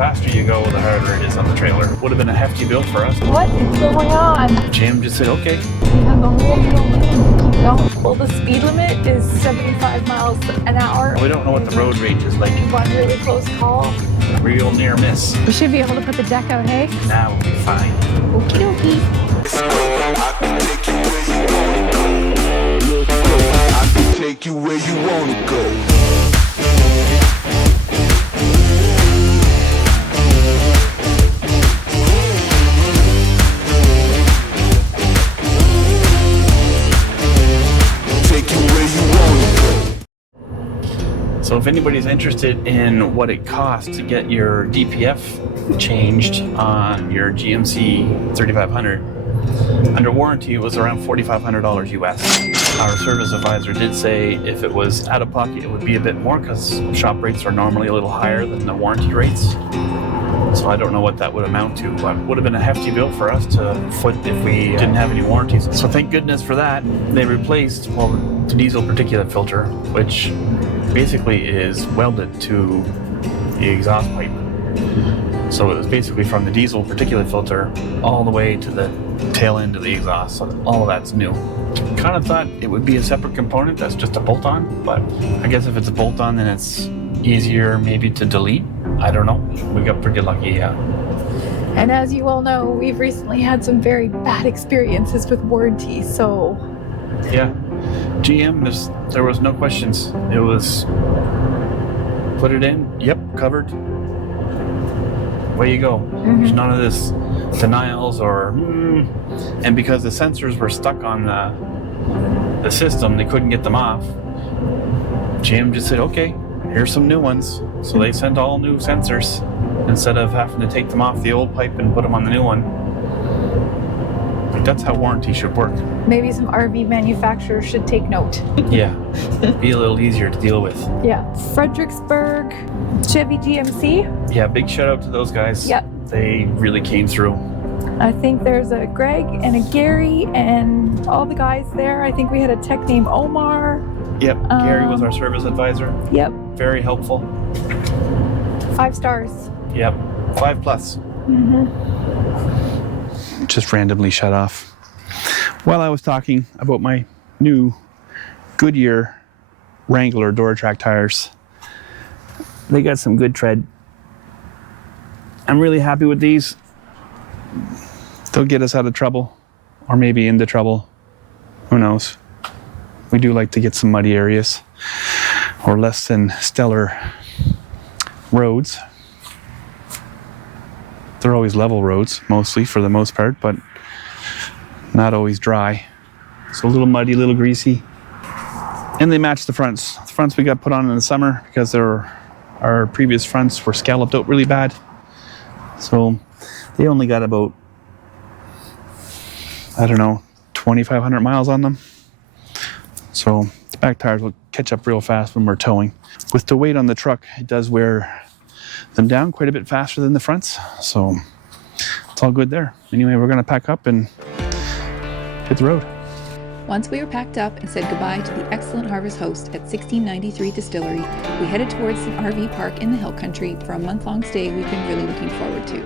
faster you go, the harder it is on the trailer. Would have been a hefty bill for us. What is going on? Jim just said, okay. We have the whole middle lane to keep going. Well, the speed limit is 75 miles an hour. We don't know what the road rage is like. One really close call. Real near miss. We should be able to put the deck out, hey? Now we'll be fine. Okie dokie. I can take you where you wanna go. Look, I can take you where you wanna go. Take you where you wanna go. So if anybody's interested in what it costs to get your DPF changed on your GMC 3500, under warranty it was around $4,500 US. Our service advisor did say if it was out of pocket it would be a bit more because shop rates are normally a little higher than the warranty rates. So I don't know what that would amount to, but it would have been a hefty bill for us to foot if we didn't have any warranties. So thank goodness for that. They replaced, well, the diesel particulate filter, which basically is welded to the exhaust pipe. So it was basically from the diesel particulate filter all the way to the tail end of the exhaust. So all of that's new. Kind of thought it would be a separate component that's just a bolt-on, but I guess if it's a bolt-on then it's easier maybe to delete. I don't know. We got pretty lucky, yeah. And as you all know, we've recently had some very bad experiences with warranty, so... Yeah. GM, there was no questions. It was put it in, yep, covered. Way you go. There's none of this denials or and because the sensors were stuck on the system, they couldn't get them off. GM just said, okay, here's some new ones. So they sent all new sensors instead of having to take them off the old pipe and put them on the new one. Like, that's how warranty should work. Maybe some RV manufacturers should take note. Yeah, be a little easier to deal with. Yeah, Fredericksburg, Chevy GMC. Yeah, big shout out to those guys. Yep. They really came through. I think there's a Greg and a Gary and all the guys there. I think we had a tech named Omar. Yep, Gary was our service advisor. Yep. Very helpful. 5 stars. Yep, 5+. Just randomly shut off. While I was talking about my new Goodyear Wrangler door track tires, they got some good tread. I'm really happy with these. They'll get us out of trouble, or maybe into trouble. Who knows? We do like to get some muddy areas or less than stellar roads. They're always level roads, mostly for the most part, but not always dry. So a little muddy, a little greasy. And they match the fronts. The fronts we got put on in the summer because our previous fronts were scalloped out really bad. So they only got about, I don't know, 2,500 miles on them. So the back tires will catch up real fast when we're towing. With the weight on the truck, it does wear them down quite a bit faster than the fronts. So it's all good there. Anyway, we're gonna pack up and hit the road. Once we were packed up and said goodbye to the excellent Harvest Host at 1693 Distillery, we headed towards the RV park in the Hill Country for a month-long stay we've been really looking forward to.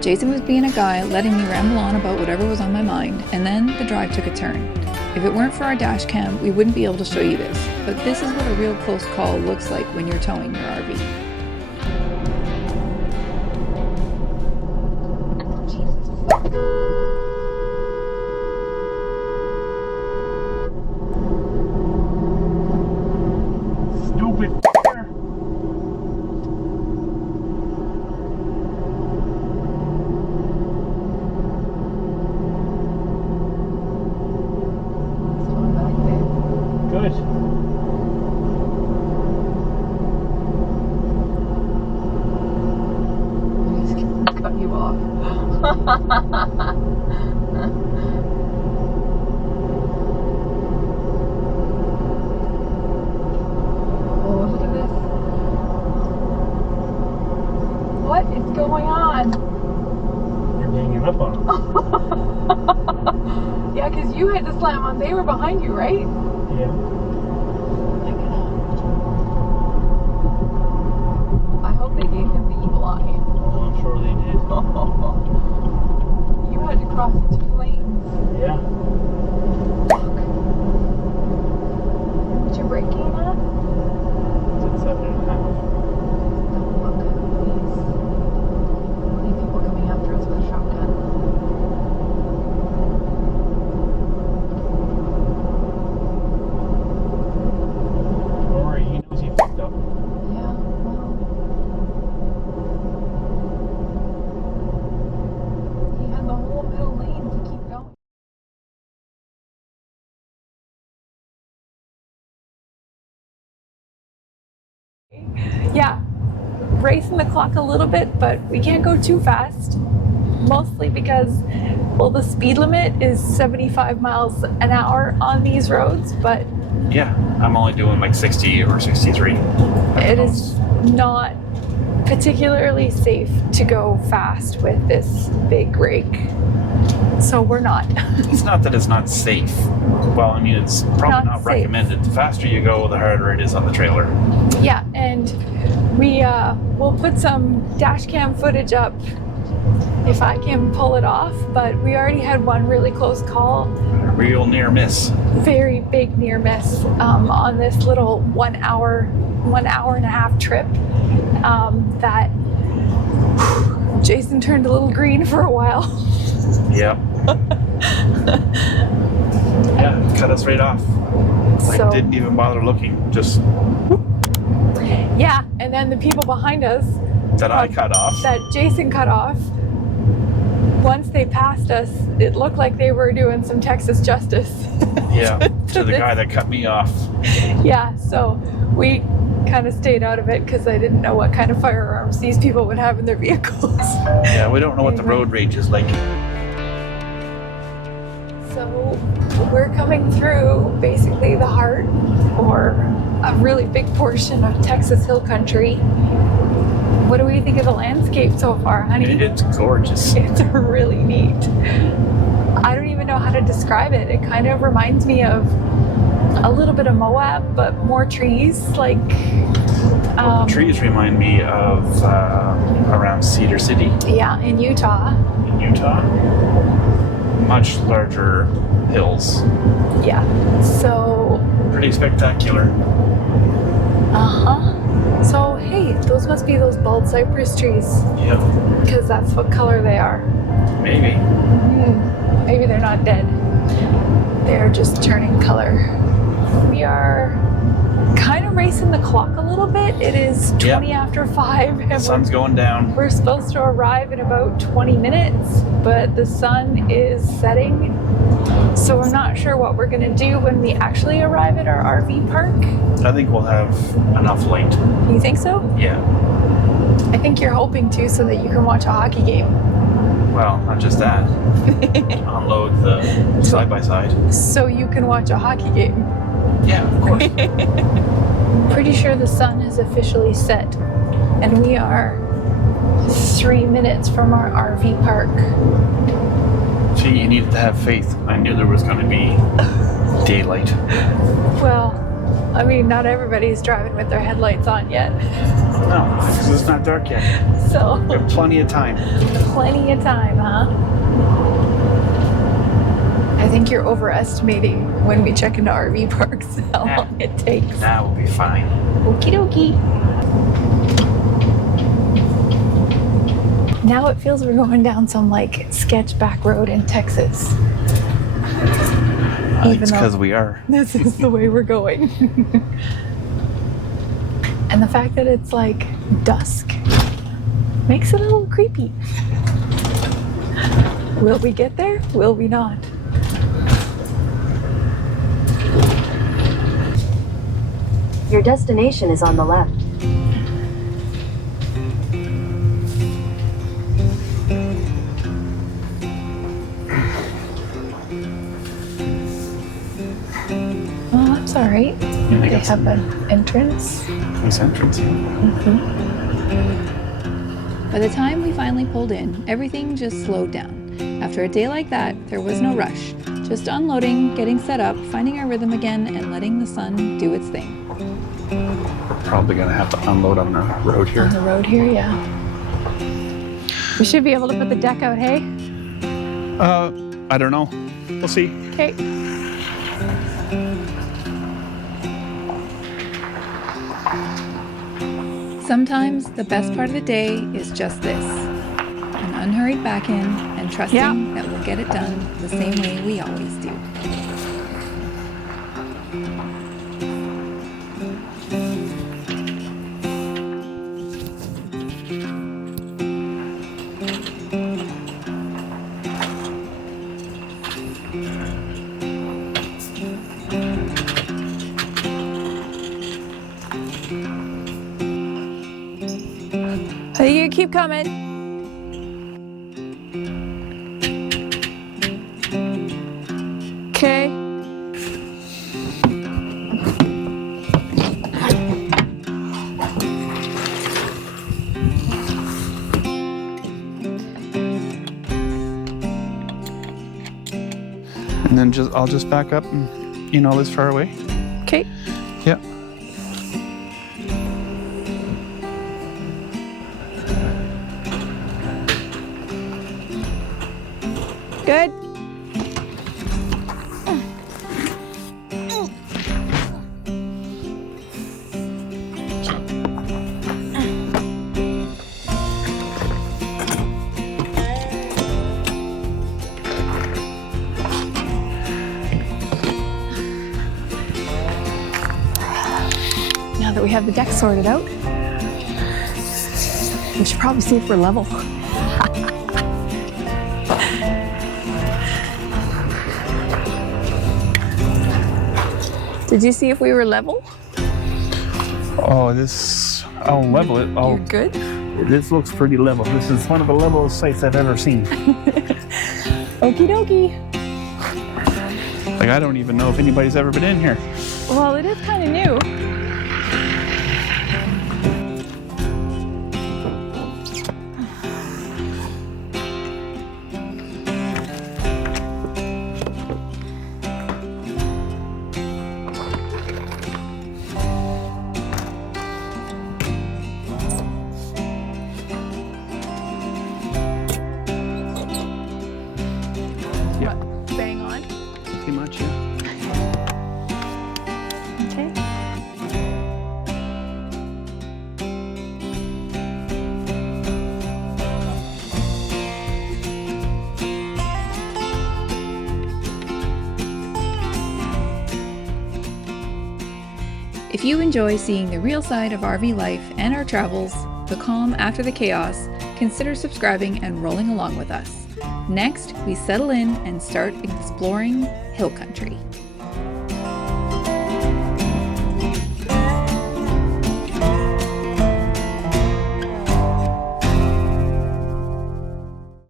Jason was being a guy, letting me ramble on about whatever was on my mind, and then the drive took a turn. If it weren't for our dash cam, we wouldn't be able to show you this, but this is what a real close call looks like when you're towing your RV. Oh, look at this. What is going on? You're hanging up on them. Yeah, because you had to slam on. They were behind you, right? Yeah. My God. I hope they gave him the evil eye. yeah, racing the clock a little bit, but we can't go too fast. Mostly because, well, the speed limit is 75 miles an hour on these roads, but Yeah, I'm only doing like 60 or 63. it is not particularly safe to go fast with this big rake. So we're not. It's not that it's not safe. Well, I mean, it's probably not safe. recommended. The faster you go, the harder it is on the trailer. Yeah, and we'll put some dash cam footage up if I can pull it off, but we already had one really close call. A real near miss. Very big near miss on this little 1 hour and a half trip that Jason turned a little green for a while. Yep. Yeah, cut us right off. Like, So didn't even bother looking. Just yeah, and then the people behind us that I cut off. that Jason cut off, once they passed us, it looked like they were doing some Texas justice. Yeah, to the guy that cut me off. Yeah, so we kind of stayed out of it because I didn't know what kind of firearms these people would have in their vehicles. Yeah, we don't know what the Anyway. road rage is like. So we're coming through basically the heart or a really big portion of Texas Hill Country. What do we think of the landscape so far, honey? It's gorgeous. It's really neat. I don't even know how to describe it. It kind of reminds me of a little bit of Moab, but more trees. Like The trees remind me of around Cedar City yeah, in Utah. in Utah. Much larger hills. Yeah. So Pretty spectacular. So hey, those must be those bald cypress trees Yep. because that's what color they are. Maybe. Maybe they're not dead. They're just turning color. We are kind of racing the clock a little bit. It is 20 after 5 The and sun's going down. we're supposed to arrive in about 20 minutes, but the sun is setting. So we're not sure what we're gonna do when we actually arrive at our RV park. I think we'll have enough light. You think so? Yeah. I think you're hoping to so that you can watch a hockey game. Well, not just that. Unload the side by side. So you can watch a hockey game. Yeah, of course. Pretty sure the sun has officially set, and we are 3 minutes from our RV park. Gee, you needed to have faith. I knew there was going to be daylight. Well, I mean, not everybody's driving with their headlights on yet, No, because it's not dark yet. so We have plenty of time. plenty of time, huh? I think you're overestimating when we check into RV parks how Yeah. long it takes. That will be fine. Okie dokie. Now it feels we're going down some like sketch back road in Texas. Even It's though- because we are. This is the way we're going. And the fact that it's like dusk makes it a little creepy. Will we get there? Will we not? Your destination is on the left. Oh, that's all right. Yeah, I They guess. have an entrance. Nice entrance. By the time we finally pulled in, everything just slowed down. After a day like that, there was no rush. Just unloading, getting set up, finding our rhythm again, and letting the sun do its thing. We're probably going to have to unload on the road here. On the road here, yeah. We should be able to put the deck out, hey? I don't know. We'll see. Okay. Sometimes the best part of the day is just this. An unhurried back in and trusting Yeah. that we'll get it done the same way we always do. You keep coming. Okay. And then I'll just back up and this far away. Okay. Yeah. Good. Now that we have the deck sorted out, we should probably see if we're level. Did you see if we were level? I'll level it. You're good? This looks pretty level. This is one of the levelest sites I've ever seen. Okie dokie. Like, I don't even know if anybody's ever been in here. Well, it is kind of new. Yeah. What, bang on? Pretty much, yeah. Okay. If you enjoy seeing the real side of RV life and our travels, the calm after the chaos, consider subscribing and rolling along with us. Next, we settle in and start exploring hill country.